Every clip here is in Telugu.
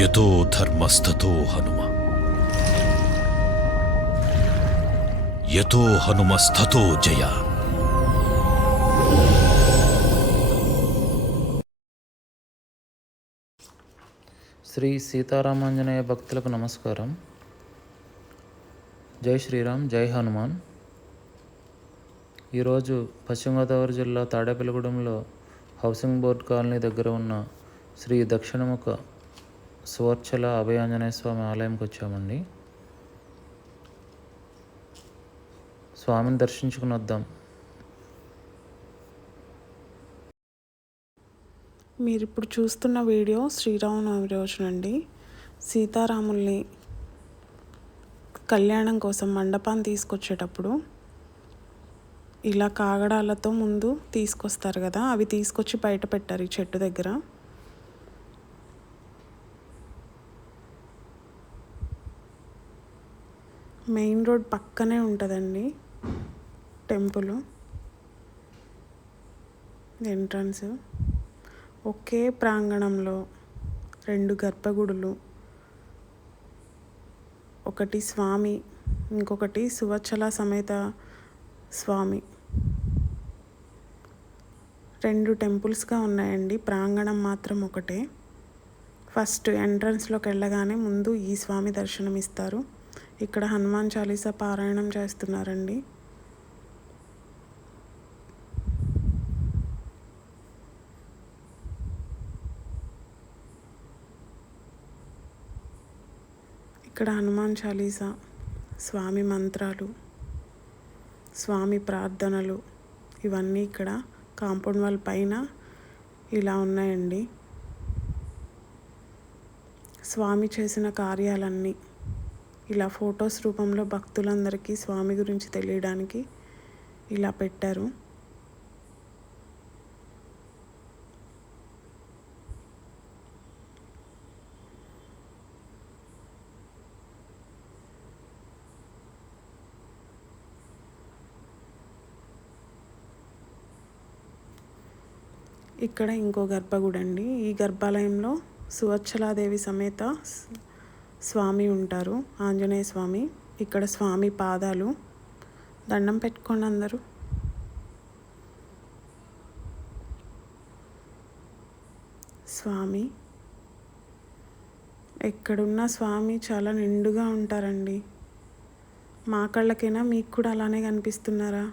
యతో ధర్మస్తతో హనుమ, యతో హనుమస్తతో జయ. శ్రీ సీతారామాంజనేయ భక్తులకు నమస్కారం. జై శ్రీరామ్, జై హనుమాన్. ఈరోజు పశ్చిమ గోదావరి జిల్లా తాడేపల్లిగూడెంలో హౌసింగ్ బోర్డ్ కాలనీ దగ్గర ఉన్న శ్రీ దక్షిణముఖ సువర్చల అభయాంజనేయ స్వామి ఆలయంకి వచ్చామండి. స్వామిని దర్శించుకుని వద్దాం. మీరు ఇప్పుడు చూస్తున్న వీడియో శ్రీరామనవమి రోజునండి. సీతారాముల్ని కళ్యాణం కోసం మండపాన్ని తీసుకొచ్చేటప్పుడు ఇలా కాగడాలతో ముందు తీసుకొస్తారు కదా, అవి తీసుకొచ్చి బయట పెట్టారు ఈ చెట్టు దగ్గర. మెయిన్ రోడ్ పక్కనే ఉంటుందండి టెంపుల్ ఎంట్రన్స్. ఒకే ప్రాంగణంలో 2 గర్భగుడులు, ఒకటి స్వామి, ఇంకొకటి సువచ్చల సమేత స్వామి, 2 టెంపుల్స్గా ఉన్నాయండి. ప్రాంగణం మాత్రం ఒకటే. ఫస్ట్ ఎంట్రన్స్లోకి వెళ్ళగానే ముందు ఈ స్వామి దర్శనం ఇస్తారు. ఇక్కడ హనుమాన్ చాలీసా పారాయణం చేస్తున్నారండి. ఇక్కడ హనుమాన్ చాలీసా, స్వామి మంత్రాలు, స్వామి ప్రార్థనలు ఇవన్నీ ఇక్కడ కాంపౌండ్ వాల్ పైన ఇలా ఉన్నాయండి. స్వామి చేసిన కార్యాలన్నీ ఇలా ఫొటోస్ రూపంలో భక్తులందరికీ స్వామి గురించి తెలియడానికి ఇలా పెట్టారు. ఇక్కడ ఇంకో గర్భగుడి అండి. ఈ గర్భాలయంలో సువచ్చలాదేవి సమేత స్వామి ఉంటారు, ఆంజనేయ స్వామి. ఇక్కడ స్వామి పాదాలు, దండం పెట్టుకోండి అందరూ. స్వామి ఎక్కడున్న స్వామి చాలా నిండుగా ఉంటారండి. మా కళ్ళకైనా మీకు కూడా అలానే కనిపిస్తున్నారా?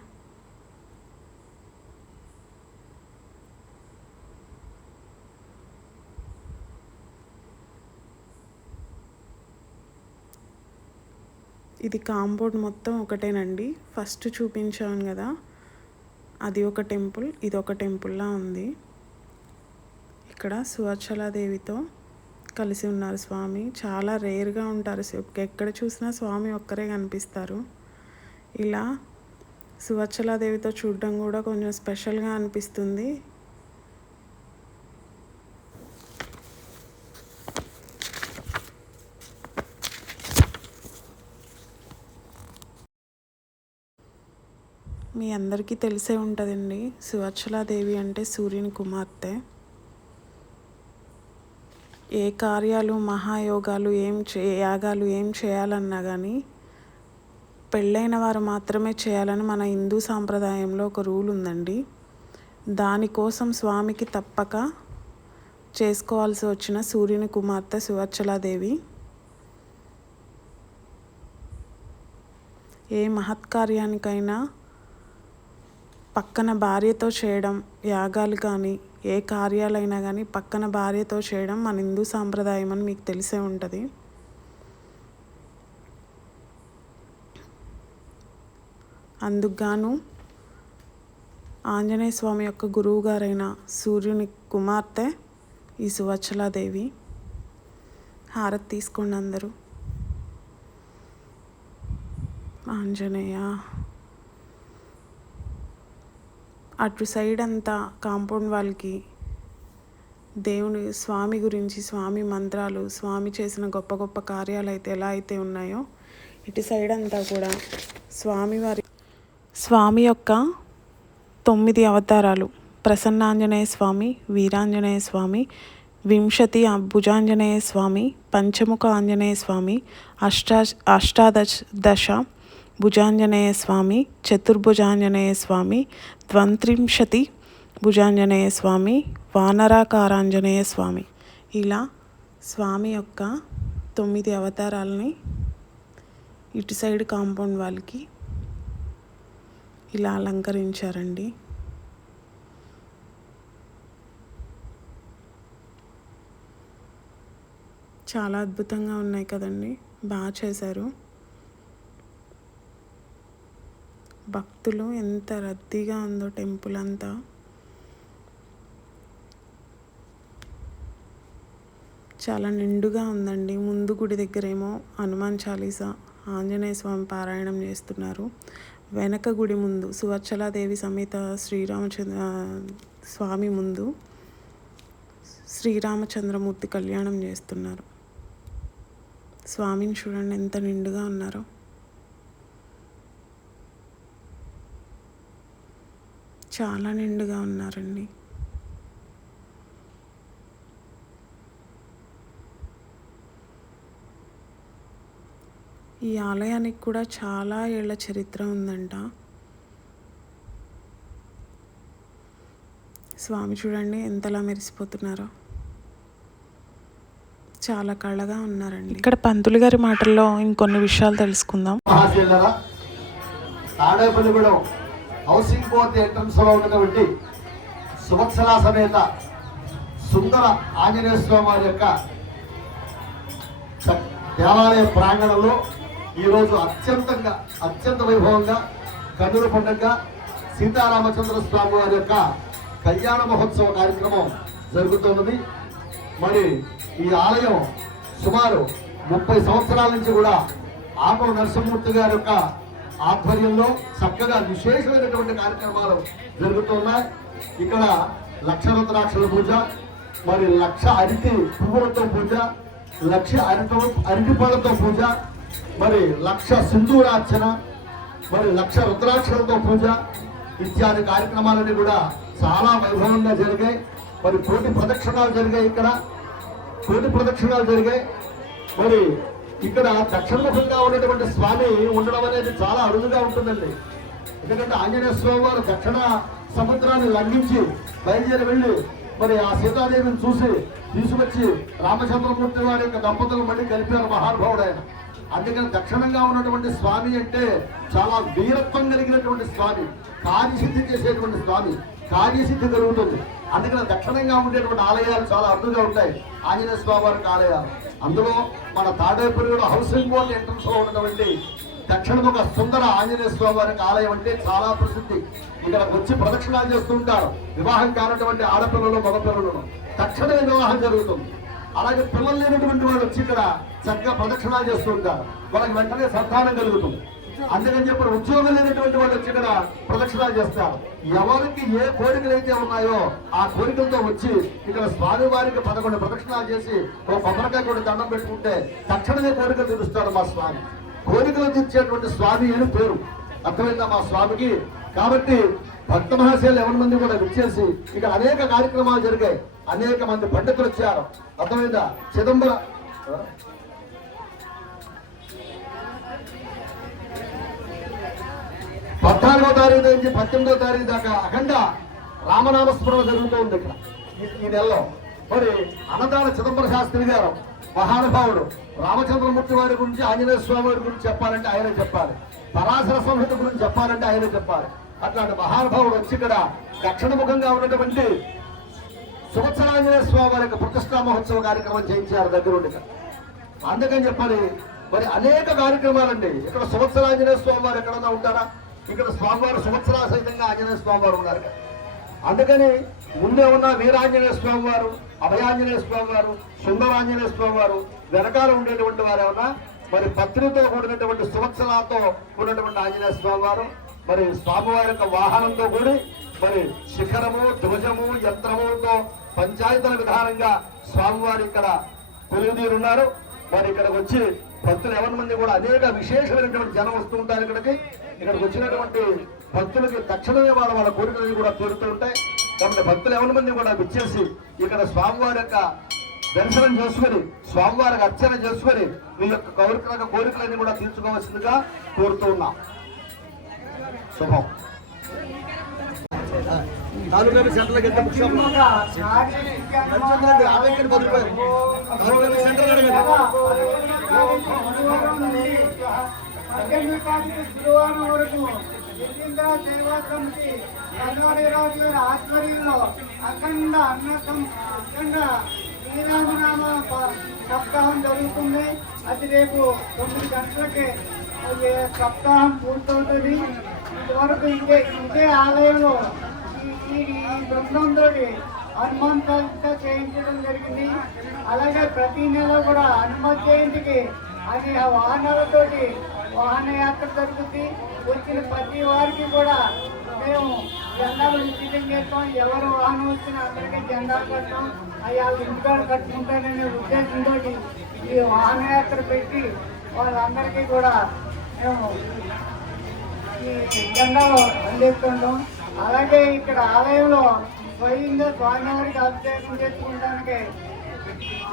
ఇది కాంపౌండ్ మొత్తం ఒకటేనండి. ఫస్ట్ చూపించాను కదా, అది ఒక టెంపుల్, ఇది ఒక టెంపుల్లా ఉంది. ఇక్కడ సువచ్చలాదేవితో కలిసి ఉన్నారు స్వామి. చాలా రేర్గా ఉంటారు, ఎక్కడ చూసినా స్వామి ఒక్కరే కనిపిస్తారు. ఇలా సువచ్చలాదేవితో చూడడం కూడా కొంచెం స్పెషల్గా అనిపిస్తుంది. మీ అందరికీ తెలిసే ఉంటుందండి, సువచ్చలాదేవి అంటే సూర్యుని కుమార్తె. ఏ కార్యాలు, మహాయోగాలు, యాగాలు ఏం చేయాలన్నా కానీ పెళ్ళైన వారు మాత్రమే చేయాలని మన హిందూ సాంప్రదాయంలో ఒక రూల్ ఉందండి. దానికోసం స్వామికి తప్పక చేసుకోవాల్సి వచ్చిన సూర్యుని కుమార్తె సువచ్చలాదేవి. ఏ మహత్కార్యానికైనా పక్కన భార్యతో చేయడం, యాగాలు కానీ ఏ కార్యాలైనా కానీ పక్కన భార్యతో చేయడం మన హిందూ సాంప్రదాయం అని మీకు తెలిసే ఉంటుంది. అందుకుగాను ఆంజనేయ స్వామి యొక్క గురువు గారైన సూర్యుని కుమార్తె ఈ సువచ్చలాదేవి. హారతి తీసుకోండి అందరూ. ఆంజనేయ. అటు సైడ్ అంతా కాంపౌండ్ వాళ్ళకి దేవుని స్వామి గురించి, స్వామి మంత్రాలు, స్వామి చేసిన గొప్ప గొప్ప కార్యాలు అయితే ఎలా అయితే ఉన్నాయో, ఇటు సైడ్ అంతా కూడా స్వామి యొక్క 9 అవతారాలు, ప్రసన్నాంజనేయ స్వామి, వీరాంజనేయ స్వామి, వింశతి భుజాంజనేయ స్వామి, పంచముఖ ఆంజనేయ స్వామి, అష్టాదశ భుజాంజనేయ స్వామి, చతుర్భుజాంజనేయ స్వామి, ద్వంత్రింశతి భుజాంజనేయ స్వామి, వానరాకారాంజనేయ స్వామి. ఇలా స్వామి యొక్క 9 అవతారాలని ఇటు సైడ్ కాంపౌండ్ వాళ్ళకి ఇలా అలంకరించారండి. చాలా అద్భుతంగా ఉన్నాయి కదండి, బాగా చేశారు. భక్తులు ఎంత రద్దీగా ఉందో టెంపుల్ అంతా. చాలా నిండుగా ఉందండి. ముందు గుడి దగ్గరేమో హనుమాన్ చాలీసా, ఆంజనేయ స్వామి పారాయణం చేస్తున్నారు. వెనక గుడి ముందు సువత్సలాదేవి సమేత శ్రీరామచంద్ర స్వామి ముందు శ్రీరామచంద్రమూర్తి కళ్యాణం చేస్తున్నారు. స్వామిని చూడండి ఎంత నిండుగా ఉన్నారో. చాలా నిండుగా ఉన్నారండి. ఈ ఆలయానికి కూడా చాలా ఏళ్ల చరిత్ర ఉందంట. స్వామి చూడండి ఎంతలా మెరిసిపోతున్నారో, చాలా కళగా ఉన్నారండి. ఇక్కడ పంతులు గారి మాటల్లో ఇంకొన్ని విషయాలు తెలుసుకుందాం. తాడేపల్లిగూడెం హౌసింగ్ బోర్డ్ ఎంట్రన్స్ లో ఉన్నటువంటి సువత్సల సమేత సుందర ఆంజనేయ స్వామి వారి యొక్క దేవాలయ ప్రాంగణంలో ఈరోజు అత్యంత వైభవంగా కన్నుల పండుగగా సీతారామచంద్ర స్వామి వారి యొక్క కళ్యాణ మహోత్సవ కార్యక్రమం జరుగుతున్నది. మరి ఈ ఆలయం సుమారు 30 సంవత్సరాల నుంచి కూడా ఆకుల నరసింహమూర్తి గారి యొక్క ఆధ్వర్యంలో చక్కగా విశేషమైనటువంటి కార్యక్రమాలు జరుగుతున్నాయి. ఇక్కడ 1,00,000 రుద్రాక్షల పూజ, మరి 1,00,000 అరటి పువ్వులతో పూజ, 1,00,000 అరటి పళ్ళతో పూజ, మరి 1,00,000 సింధూరార్చన, మరి 1,00,000 రుద్రాక్షలతో పూజ ఇత్యాది కార్యక్రమాలన్నీ కూడా చాలా వైభవంగా జరిగాయి. మరి కోటి ప్రదక్షిణాలు జరిగాయి. మరి ఇక్కడ దక్షిణముఖంగా ఉన్నటువంటి స్వామి ఉండడం అనేది చాలా అరుదుగా ఉంటుందండి. ఎందుకంటే ఆంజనేయ స్వామి వారు దక్షిణ సముద్రాన్ని లంఘించి బయలుదేరి వెళ్ళి మరి ఆ సీతాదేవిని చూసి తీసుకొచ్చి రామచంద్రమూర్తి వారి యొక్క దంపతులు మళ్ళీ కలిపారు మహానుభావుడు ఆయన. అందుకని దక్షిణంగా ఉన్నటువంటి స్వామి అంటే చాలా వీరత్వం కలిగినటువంటి స్వామి, కార్యసిద్ధి చేసేటువంటి స్వామి, కార్యసిద్ధి కలుగుతుంది. అందుకని దక్షిణంగా ఉండేటువంటి ఆలయాలు చాలా అరుదుగా ఉంటాయి ఆంజనేయ స్వామి వారికి ఆలయాలు. అందులో మన తాడేపల్లిగూడెం హౌసింగ్ బోర్డ్ ఎంట్రన్స్ లో ఉన్నటువంటి దక్షిణముఖ సుందర ఆంజనేయ స్వామి వారికి ఆలయం అంటే చాలా ప్రసిద్ధి. ఇక్కడ వచ్చి ప్రదక్షిణాలు చేస్తుంటారు. వివాహం కానటువంటి ఆడపిల్లలు మగపిల్లలను తక్షణమే వివాహం జరుగుతుంది. అలాగే పిల్లలు లేనటువంటి వాళ్ళు వచ్చి ఇక్కడ చక్కగా ప్రదక్షిణాలు చేస్తూ ఉంటారు. వాళ్ళకి వెంటనే సంతానం కలుగుతుంది. అందుకని చెప్పి ఉద్యోగం లేనటువంటి వాళ్ళు వచ్చి ఇక్కడ ప్రదక్షిణాలు చేస్తారు. ఎవరికి ఏ కోరికలు అయితే ఉన్నాయో ఆ కోరికలతో వచ్చి ఇక్కడ స్వామి వారికి 11 ప్రదక్షిణాలు చేసి ఒక కొబ్బరికాయ కూడా దండం పెట్టుకుంటే తక్షణమే కోరికలు తీరుస్తాడు మా స్వామి. కోరికలు తీర్చేటువంటి స్వామి అని పేరు, అర్థమైందా మా స్వామికి. కాబట్టి భక్త మహాశయులు 11 మంది కూడా విచ్చేసి ఇక్కడ అనేక కార్యక్రమాలు జరిగాయి. అనేక మంది పండితులు వచ్చారు, అర్థమైందా. చిదంబరం 14వ తారీఖు నుంచి 18వ తారీఖు దాకా అఖండ రామనామస్మరణ జరుగుతూ ఉంది ఇక్కడ ఈ నెలలో. మరి అన్నదాన చిదంబర శాస్త్రి గారు మహానుభావుడు, రామచంద్రమూర్తి వారి గురించి ఆంజనేయ స్వామి వారి గురించి చెప్పాలంటే ఆయనే చెప్పాలి, పరాశర సంహిత గురించి చెప్పాలంటే ఆయనే చెప్పాలి. అట్లాంటి మహానుభావుడు వచ్చి ఇక్కడ దక్షిణముఖంగా ఉన్నటువంటి సువత్సలాంజనేయ స్వామి వారి యొక్క ప్రతిష్టా మహోత్సవ కార్యక్రమం చేయించారు దగ్గరుండి. అందుకని చెప్పాలి మరి అనేక కార్యక్రమాలండి. ఇక్కడ సువత్సలాంజనేయ స్వామి వారు ఎక్కడన్నా ఉంటారా? ఇక్కడ స్వామివారు సువత్సరా సహితంగా ఆంజనేయ స్వామి వారు ఉన్నారు. అందుకని ముందే ఉన్న వీరాంజనేయ స్వామి వారు, అభయాంజనేయ స్వామి వారు, సుందరాంజనేయ స్వామి వారు, వెనకాల ఉండేటువంటి వారు ఏమన్నా మరి పత్రితో కూడినటువంటి సువత్సలాతో కూడినటువంటి ఆంజనేయ స్వామి వారు, మరి స్వామివారి యొక్క వాహనంతో కూడి మరి శిఖరము, ధ్వజము, యంత్రములతో పంచాయతీల విధానంగా స్వామివారు ఇక్కడ కొలువుదీరున్నారు. మరి ఇక్కడికి వచ్చి భక్తులు 11 మంది కూడా అనేక విశేషమైనటువంటి జనం వస్తూ ఉంటారు. ఇక్కడికి వచ్చినటువంటి భక్తులకి తక్షణమే వాళ్ళ కోరికలు కూడా తీరుతూ ఉంటాయి. కాబట్టి భక్తులు 11 మంది కూడా విచ్చేసి ఇక్కడ స్వామివారి యొక్క దర్శనం చేసుకొని స్వామివారికి అర్చన చేసుకొని మీ యొక్క కోరికలన్నీ కూడా తీర్చుకోవాల్సిందిగా కోరుతూ ఉన్నాం. శుభం. తాలూకా సెంటర్ సెంటర్ గురువారం వరకు జితేంద్ర సేవా కమిటీ ఆధ్వర్యంలో అఖండ శ్రీరామనామ సప్తాహం జరుగుతుంది. అది రేపు 9 గంటలకి సప్తాహం పూర్తవుతుంది. ఇంతవరకు ఇదే ఆలయంలో ఈ బృందంతో హనుమాన్ చాలీసా చేయించడం జరిగింది. అలాగే ప్రతి నెల కూడా హనుమాన్ జయంతికి అది ఆ వాహనాలతోటి వాహనయాత్ర జరుగుతుంది. వచ్చిన ప్రతి వారికి కూడా మేము జెండాలు విసితం చేస్తాం. ఎవరు వాహనం వచ్చినా అందరికీ జెండాలు కట్టాం. అవి వాళ్ళు ఇంటికాడ కట్టుకుంటారనే ఉద్దేశంతో ఈ వాహనయాత్ర పెట్టి వాళ్ళందరికీ కూడా మేము ఈ జెండాలు అందిస్తుంటాం. అలాగే ఇక్కడ ఆలయంలో స్వయంగా స్వామివారికి అభిషేకం చేసుకోవడానికి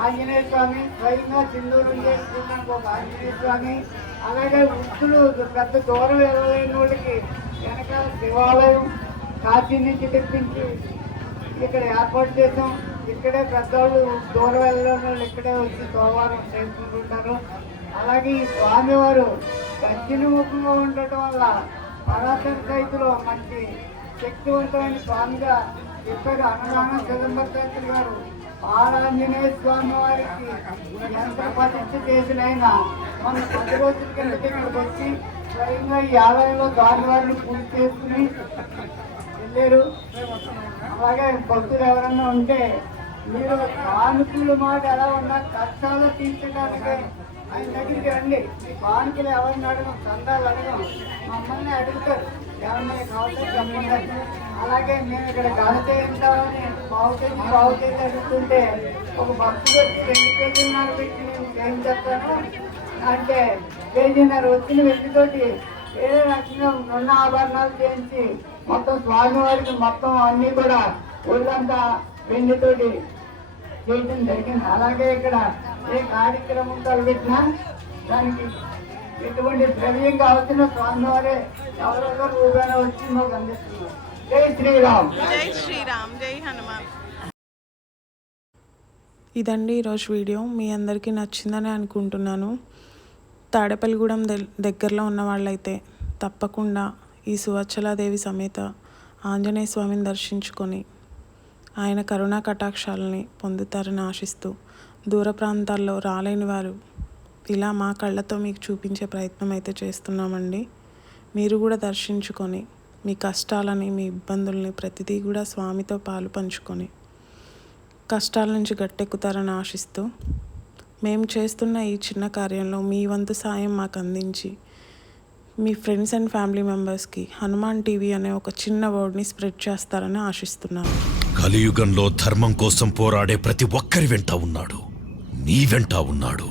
ఆంజనేయ స్వామి, స్వయంగా సింధూరం చేసుకోవడానికి ఒక ఆంజనేయ స్వామి, అలాగే వృద్ధులు పెద్ద దూరం వెళ్ళలేని వాళ్ళకి వెనకాల శివాలయం కాశీ నుంచి తెప్పించి ఇక్కడ ఏర్పాటు చేసాం. ఇక్కడే పెద్దవాళ్ళు దూరం వెళ్ళలేని వాళ్ళు ఇక్కడే వచ్చి సోమవారం చేసుకుంటుంటారు. అలాగే ఈ స్వామివారు దక్షిణ ముఖంగా ఉండటం వల్ల పరాశర రైతులో మంచి శక్తివంతమైన స్వామిగా చెప్పారు అన్నదానం చిదంబరశాస్త్రి గారు. ఆంజనేయ స్వామి వారికి ఎంత ప్రతిష్ఠ చేసిన ఆయన మన 10 రోజుల కిందకి ఇక్కడికి వచ్చి స్వయంగా ఈ ఆలయంలో స్వామివారిని పూజ చేసుకుని వెళ్ళారు. అలాగే భక్తులు ఎవరన్నా ఉంటే మీరు కానుకల మాట ఎలా ఉన్నా కష్టాలు తీర్చడానికి ఆయన దగ్గరికి రండి. కానుకలు ఎవరిని అడగం, చందాలు అడగం, మమ్మల్ని అడుగుతారు. ఎవరిని కావాలి చెప్పండి. అలాగే మేము ఇక్కడ గణత ఏంటామని బాగుకేజీ అడుగుతుంటే ఒక భక్తుడు వచ్చి 2 కేజీలు పెట్టి నేను ఏం చెప్తాను అంటే కేజీన్నర వచ్చిన వెండితోటి వేరే రకంగా ఉన్న ఆభరణాలు చేయించి మొత్తం స్వామివారికి మొత్తం అన్నీ కూడా ఒళ్ళంతా వెండితోటి చేయడం జరిగింది. అలాగే ఇక్కడ ఏ కార్యక్రమం తలపెట్టినా దానికి ఎటువంటి ద్రవ్యం కావాల్సిన స్వామివారే ఎవరెవరు రూపాయలు వచ్చి మాకు అందిస్తున్నారు. జై శ్రీరామ్. జై శ్రీరామ్. జై హనుమాన్. ఇదండి ఈరోజు వీడియో. మీ అందరికీ నచ్చిందని అనుకుంటున్నాను. తాడేపల్లిగూడెం దగ్గరలో ఉన్న వాళ్ళైతే తప్పకుండా ఈ సువచ్చలాదేవి సమేత ఆంజనేయ స్వామిని దర్శించుకొని ఆయన కరుణా కటాక్షాలని పొందుతారని ఆశిస్తూ, దూర ప్రాంతాల్లో రాలేని వారు ఇలా మా కళ్ళతో మీకు చూపించే ప్రయత్నం అయితే చేస్తున్నామండి. మీరు కూడా దర్శించుకొని మీ కష్టాలని, మీ ఇబ్బందుల్ని ప్రతిదీ కూడా స్వామితో పాలు పంచుకొని కష్టాల నుంచి గట్టెక్కుతారని ఆశిస్తూ, మేము చేస్తున్న ఈ చిన్న కార్యంలో మీ వంతు సాయం మాకు అందించి మీ ఫ్రెండ్స్ అండ్ ఫ్యామిలీ మెంబర్స్కి హనుమాన్ టీవీ అనే ఒక చిన్న వర్డ్ని స్ప్రెడ్ చేస్తారని ఆశిస్తున్నాను. కలియుగంలో ధర్మం కోసం పోరాడే ప్రతి ఒక్కరి వెంట ఉన్నాడు. నీ వెంట ఉన్నాడు.